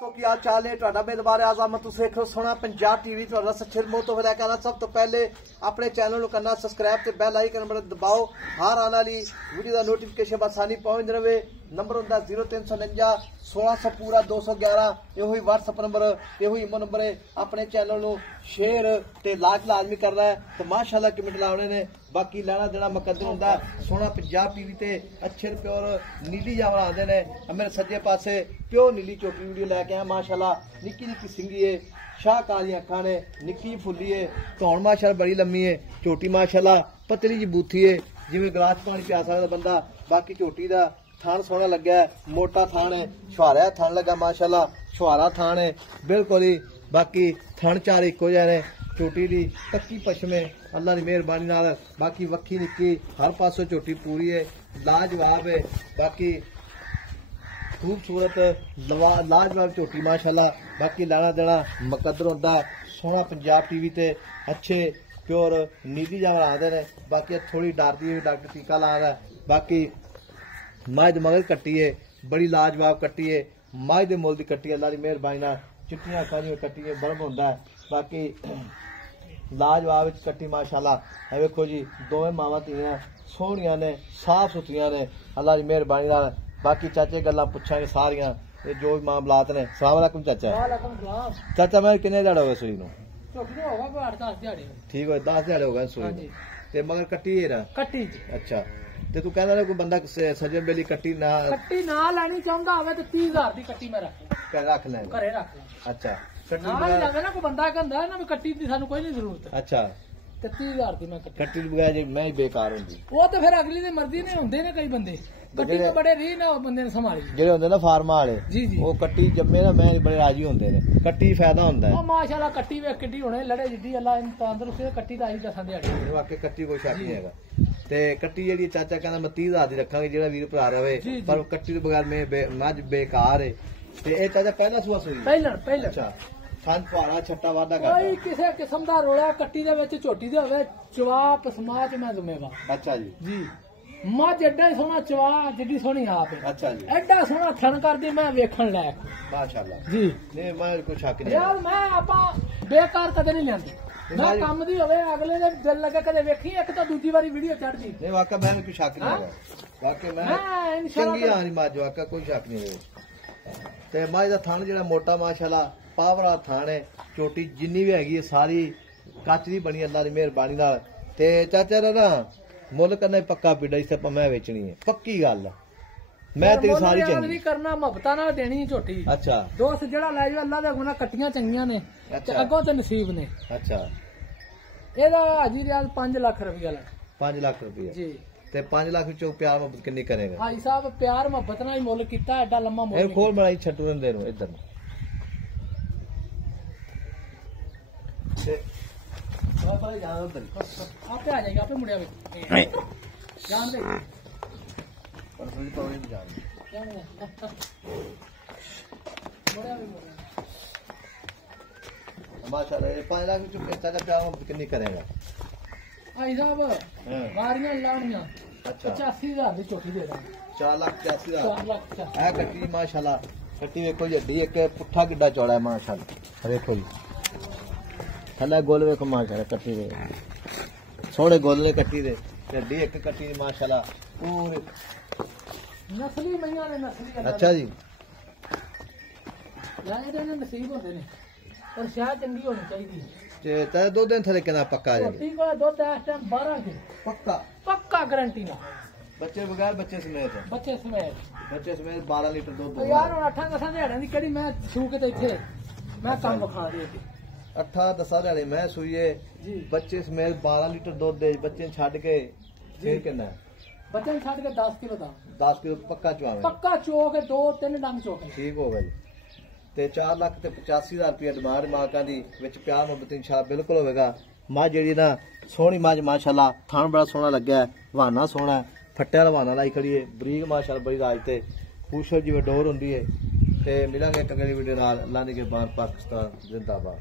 तो की हाल चाल है ਤੁਹਾਡਾ ਮੇਜ਼ਬਾਨ ਆਜ਼ਮ ਤੁਸੀਂ ਦੇਖੋ ਸੋਹਣਾ ਪੰਜਾਬ ਟੀਵੀ ਤੁਹਾਡਾ ਸੱਚੇ ਮੋਹ ਤੋਂ ਵਧਾ ਕਰਨਾ ਸਭ ਤੋਂ ਪਹਿਲੇ ਆਪਣੇ ਚੈਨਲ ਨੂੰ ਕਰਨਾ ਸਬਸਕ੍ਰਾਈਬ ਤੇ ਬੈਲ ਆਈਕਨ ਬਟਨ ਦਬਾਓ ਹਰ ਆਉਣ ਵਾਲੀ ਵੀਡੀਓ ਦਾ ਨੋਟੀਫਿਕੇਸ਼ਨ ਆਸਾਨੀ ਪਹੁੰਚ ਰਵੇ नंबर होंगे 0349 1600 पूरा 211 यो ही WhatsApp नंबर यो ही इमो नंबर है अपने चैनल नु शेयर ते लाजमी करना है तो माशाल्लाह कमेंट लाने ने बाकी लेना देना मुकद्दर होंदा सोहना पंजाब टीवी ते अच्छे प्योर नीली जावल आंदे ने मेरे सज्जे पासे प्योर नीली चोटी वीडियो लेके आया माशाल्लाह निक्की निक्की सिंगी है शाह काली अखां ने निक्की फुल्ली है धौन माशाल्लाह बड़ी लम्मी है चोटी माशाल्लाह पतली जी बूथी है जिवें गिलास पानी पिया सकदा बंदा बाकी चोटी दा थान सोहना लग्या है मोटा थान है छुहारा थान लगा माशाल्लाह छुहारा थान है बिल्कुल ही बाकी थान चार इको जहे ने चोटी दी पक्की पछमे अल्लाह की मेहरबानी नाल बाकी वक्खी निक्की हर पासों चोटी पूरी है लाजवाब है बाकी खूबसूरत लाजवाब चोटी माशाल्लाह बाकी लेना देना मुकद्दर होंदा सोहना पंजाब टीवी ते अच्छे प्योर नीली जावल आते हैं बाकी थोड़ी डरती है डॉक्टर टीका ला रहा है बाकी माज मगर कट्टी है बड़ी लाजवाब कट्टी है माज दे मुल दी कट्टी अल्लाह दी मेहरबानी नाल चिट्टियां अखां दी कट्टी है बर्म होंदा है बाकी लाजवाब कट्टी माशाल्लाह है वेखो जी दोवें मावां धीआं सोहणियां ने साफ सुथरियां ने अल्लाह दी मेहरबानी नाल बाकी चाचे गल्लां पुछांगे सारियां ये जो भी मामलात ने अस्सलाम वालेकुम चाचा चाचा मैं किन्ने दिहाड़े हो गए सूई नूं ठीक हो 10 दिहाड़े हो गए सूई नूं ते मगर कट्टी है ना कट्टी अच्छा ते तू कहंदा कोई बंदा सजन बेली कट्टी ना लेनी चाहंदा होवे ते 30000 दी कट्टी मैं रख ले घरे रख ले अच्छा कट्टी ना जावे ना कोई बंदा कहंदा ना भी कट्टी दी सानू कोई नहीं जरूरत अच्छा ते 30000 दी मैं कट्टी दी बगैर जे मैं ही बेकार हुंदी वो ते फिर अगली दी मर्जी ने हुंदे ने कई बंदे कट्टी ते बड़े री ना बंदे ने संभाली जेड़े हुंदे ना फार्मा वाले जी जी वो कट्टी जम्मे ना मैं बड़े राजी हुंदे ने कट्टी फायदा हुंदा है ओ माशाल्लाह कट्टी वे किड्डी हुणे लड़े जिड्डी अल्लाह इन तंदुरुस्ती कट्टी दा ही दसां दिहाड़ी वाकई कट्टी कोई शक नहीं हैगा ते कट्टी जेहड़ी चाचा कहना मैं 30000 दी रखांगे जेड़ा वीर भरा रवे पर कट्टी दे बगैर मैं मज बेकार है ते ए चाचा पहला सुआ सुई पहला अच्छा खान पारा छट्टा वादा कर कोई किसी किस्म दा रोड़ा कट्टी दे विच झोटी दे होवे चवाप समाज मैं जुमेगा अच्छा जी मज एडा सोहना चवा जिड्डी सोहनी आप है अच्छा जी एडा सोहना थन करदी मैं वेखण लायक माशाल्लाह जी नहीं मैं कोई शक नहीं यार मैं आपा बेकार कदे नहीं लेंदी मैं काम दी होवे अगले दे दिल लगे कदे वेखी एक तो दूसरी बारी वीडियो चढ़दी नहीं वाकई मैं कोई शक नहीं है वाकई मैं चंगी आनी मज वाकई कोई शक नहीं है ते मज दा थन जेड़ा मोटा माशाल्लाह पावरा थान है चोटी जिन्नी भी हैगी सारी कच दी बनी अल्लाह दी मेहरबानी नाल ते चाचा दा ना मुल करना पक्का पिंडा इस मैं वेचनी है पक्की गल मैं तेरी सारी चंगी करना मुहब्बतां नाल देनी झोटी अच्छा दोस्त जेड़ा लै जाओ अल्लाह दे गुना कट्टियां चंगियां ने ते अगों ते नसीब ने अच्छा एदा हाजी रियाज 5 लाख रुपया ला 5 लाख रुपया जी ते 5 लाख विचों प्यार मोहब्बत किन्नी करेगा भाई साहब प्यार मोहब्बत नाल मुल कीता एडा लम्मा मुल ए खोल मलाई छट्टू दे नु इधर ते आपे आ जाएगा आपे मुड़िया जान दे पर थोड़ी तो नहीं जान मुड़िया भी माशाल्लाह ये 5 लाख जो पैसा का प्यार कितनी करेगा भाई साहब गाड़ियां लाणियां अच्छा 85000 दी चोटी दे रहा 4,85,000 4 लाख है कट्टी माशाल्लाह कट्टी देखो जड्डी एक पुट्ठा किड्डा चौड़ा है माशाल्लाह देखो जी थल्ले गोल वेखो माशाल्लाह कट्टी दे सोहणे गोल ने कट्टी दे हड्डी एक कट्टी दी माशाल्लाह पूरी नस्ली मैयां ने नस्ली अच्छा जी यार इहदे नसीब होंदे ने पर शायद चंगी होनी चाहिदी ते ते दो दिन थले किना पक्का आ जाए ठीक है दुध इस टाइम 12 किलो पक्का गारंटी ना बच्चे बगैर बच्चे समेत 12 लीटर दूध यार हुन 8-10 दिहाड़ियां दी कड़ी मैं सू के ते इत्थे मैं काम विखा दे 8-10 दिहाड़े मैं सूईए बच्चे समेत 12 लीटर दूध दे बच्चे छड़ के फिर किन्ना बच्चे छड़ के 10 किलो दा 10 किलो पक्का चवावे पक्का चो के 2-3 डंग चो के ठीक हो गई ते 4 लाख ते 85,000 रुपया डिमांड मार्का दी विच प्यार मोहब्बत इंशाअल्लाह बिल्कुल होवेगा मज जेड़ी ना सोहनी मज माशाल्लाह थान बड़ा सोहना लग्या है वाना सोहना फट्टे वाला वाना लाई खड़ी है बरीक माशाल्लाह बड़ी राज ते पूछो जिवें डोर हुंदी है ते मिलांगे अगली वीडियो नाल अल्लाह दी के बार पाकिस्तान जिंदाबाद।